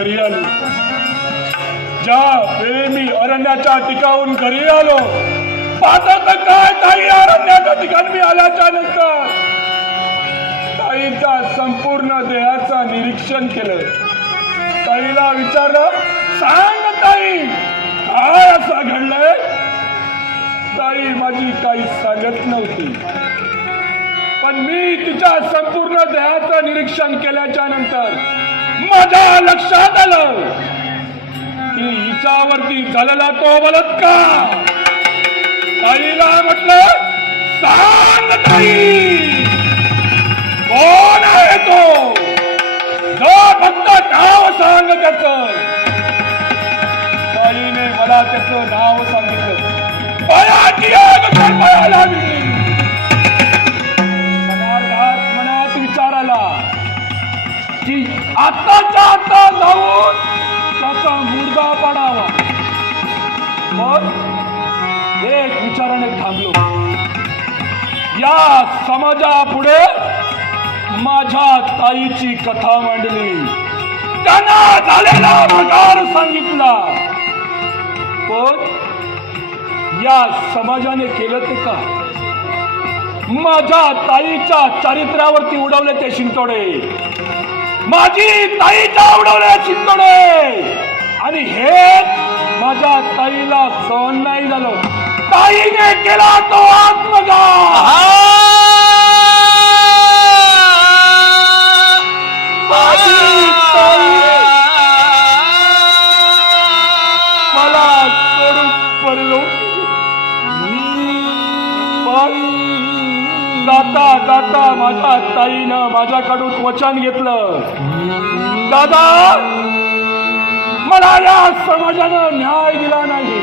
घरी आलो. ज्या वेळी मी अरण्याच्या ठिकाणून घरी आलो पाहत काय ताई अरण्याच्या ठिकाणी मी आल्याच्या नंतर ताईच्या संपूर्ण देहाचं निरीक्षण केलं. ताईला विचारलं, सांग ताई काय असं घडलंय. ताई माझी काही सांगत नव्हती, पण मी तिच्या संपूर्ण देहाचं निरीक्षण केल्याच्या नंतर माझ्या लक्षात आलं की हिच्यावरती झालेला तो बलात्कार. ताईला म्हटलं, सांग ताई कोण आहे तो, फक्त नाव सांग त्याचं. ताईने मला त्याचं नाव सांगितलं. मनात विचार आला की आताच्या आता जाऊन त्याचा मुर्दा पाडावा. मग एक विचाराने थांबलो. या समाजापुढे माझ्या ताईची कथा मांडली, त्यांना झालेला प्रकार सांगितला. पण या समाजाने केलं ते का? माझ्या ताईच्या चारित्र्यावरती उडवले ते शिंतोडे, माझी ताईच्या उडवले शिंतोडे, आणि हे माझ्या ताईला सहन नाही झालं. ताईने केला तो आत्मघात. मला सोडून पडलो. जाता जाता माझ्या ताईनं माझ्याकडून वचन घेतलं, दादा मला या समाजानं न्याय दिला नाही,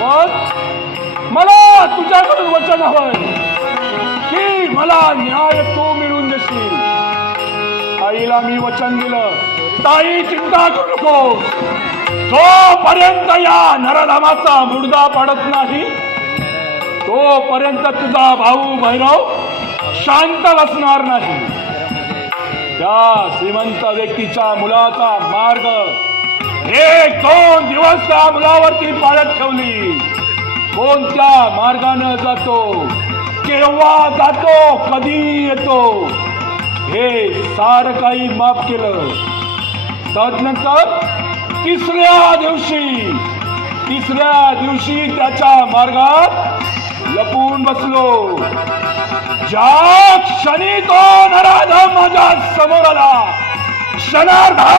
पण मला तुझ्याकडून वचन हवंय की मला न्याय तू मिळवून देशील. ताईला मी वचन दिलं, ताई चिंता करू नको, जोपर्यंत या नरधमाचा मुर्दा पडत नाही तोपर्यंत तुझा भाऊ भैरव शांत बसणार नाही. त्या श्रीमंत व्यक्तीच्या मुलाचा मार्ग 1-2 दिवस त्या मुलावरती पाळत ठेवली. कोणत्या मार्गाने जातो, केव्हा जातो, कधी येतो, हे सारं काही माफ केलं. तदनंतर तिसऱ्या दिवशी त्याच्या मार्गात लपून बसलो. ज्या क्षणी तो नराधम माझ्या समोर आला, क्षणार्धात